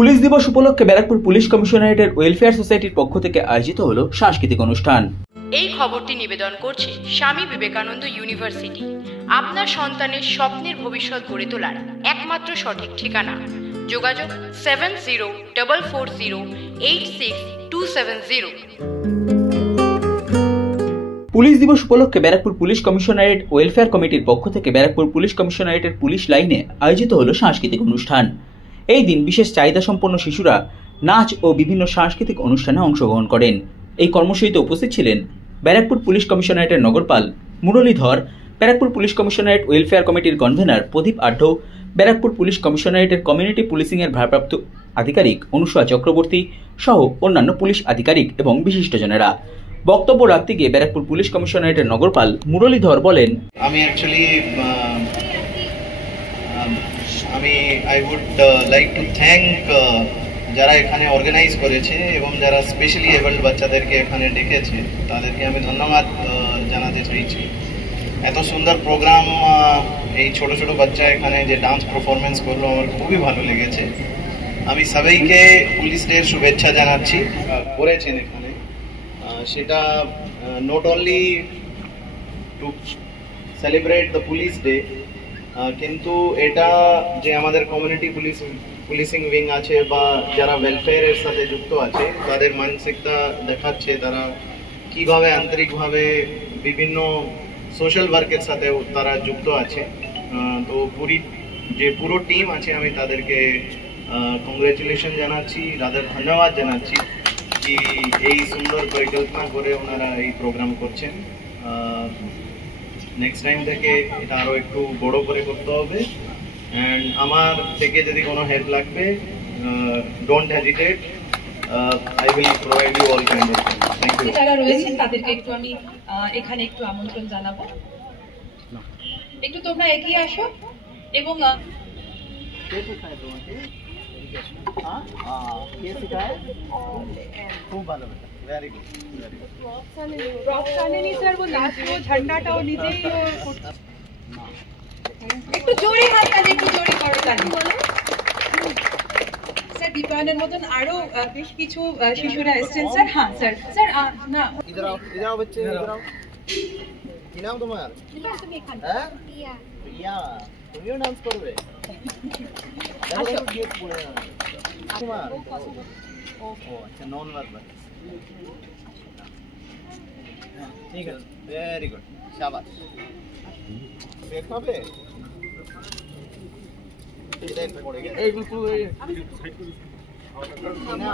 Police দিবস উপলক্ষে Barrackpore police কমিশনারেটের welfare সোসাইটির পক্ষ থেকে আয়োজিত হলো সাংস্কৃতিক অনুষ্ঠান। এই খবরটি নিবেদন করছে স্বামী বিবেকানন্দ ইউনিভার্সিটি, আপনার সন্তানের স্বপ্নের ভবিষ্যৎ গড়ে তোলার একমাত্র সঠিক ঠিকানা। যোগাযোগ 7044086270। পুলিশ দিবস উপলক্ষে ব্যারাকপুর পুলিশ কমিশনারেট ওয়েলফেয়ার কমিটির পক্ষ থেকে ব্যারাকপুর পুলিশ কমিশনারেটের পুলিশ লাইনে আয়োজিত হলো সাংস্কৃতিক অনুষ্ঠান। এই দিন বিশেষ চাহিদা সম্পন্ন শিশুরা নাচ ও বিভিন্ন সাংস্কৃতিক অনুষ্ঠানে অংশগ্রহণ করেন। এই কর্মসূচিতে উপস্থিত ছিলেন ব্যারাকপুর পুলিশ কমিশনারেটের নগরপাল Muralidhar, Barrackpore police commissionerate welfare কমিটির কনভেনার প্রদীপ আঢ্য, ব্যারাকপুর পুলিশ কমিশনারেটের কমিউনিটি পুলিশিং এর ভারপ্রাপ্ত আধিকারিক অনুসূয়া চক্রবর্তী সহ অন্যান্য পুলিশ আধিকারিক এবং বিশিষ্টজনেরা। বক্তব্য রাখতে গিয়ে ব্যারাকপুর পুলিশ কমিশনারেটের নগরপাল মুরলীধর বলেন, I would like to thank যারা এখানে অর্গানাইজ করেছে এবং যারা স্পেশালি এবল্ড বাচ্চাদেরকে এখানে ডেকেছে তাদেরকে আমি ধন্যবাদ জানাতে চাইছি। এত সুন্দর প্রোগ্রাম, এই ছোট ছোট বাচ্চা এখানে যে ডান্স পারফরমেন্স করলো আমার খুবই ভালো লেগেছে। আমি সবাইকে পুলিশ ডের শুভেচ্ছা জানাচ্ছি। করেছেন এখানে সেটা not only to celebrate the police day, কিন্তু এটা যে আমাদের কমিউনিটি পুলিশিং উইং আছে বা যারা ওয়েলফেয়ারের সাথে যুক্ত আছে তাদের মানসিকতা দেখাচ্ছে তারা কিভাবে আন্তরিকভাবে বিভিন্ন সোশ্যাল ওয়ার্কের সাথে তারা যুক্ত আছে। তো পুরো টিম আছে, আমি তাদেরকে কংগ্রেচুলেশন জানাচ্ছি, তাদের ধন্যবাদ জানাচ্ছি কি এই সুন্দর পরিকল্পনা করে ওনারা এই প্রোগ্রাম করছেন। নেক্সট টাইম থেকে এটা আরও একটু বড় করে করতে হবে। অ্যান্ড আমার থেকে যদি কোনো হেল্প লাগবে, don't hesitate, I will provide you all kind of help. Thank you. যারা রয়েছেন তাদেরকে একটু আমি এখানে একটু আমন্ত্রণ জানাবো, একটু তোমরা এগিয়ে আসো এবং খুব ভালো, very good, very good. Prop साले नहीं सर, वो लास्ट वो झंडाটা ও নিজেই একটু জোরে হাততালি, একটু জোরে করতালি। স্যার দীপায়নের মতন আরো বেশ কিছু শিশুরা এসেছেন স্যার। হ্যাঁ স্যার, স্যার না इधर आओ बच्चे, इधर आओ। কি নাম তোমার? তুমি এখানে। হ্যাঁ প্রিয়া, তুমিও ডান্স করবে? আসো গিয়ে পড়ে না তোমার। ও আচ্ছা, নন ভার্বাল, ঠিক আছে, ভেরি গুড, শাবাশ। বের হবে দেখ পড়ে গেছে। এই গুলো আমি সাইড করে দিই না।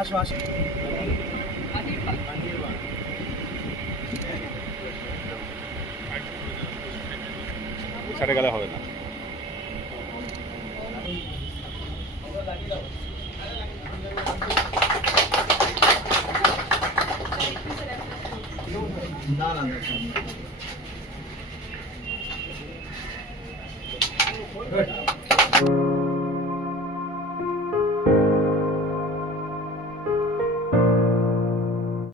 আসো আসো, ছাড়ে গেলে হবে না। না না না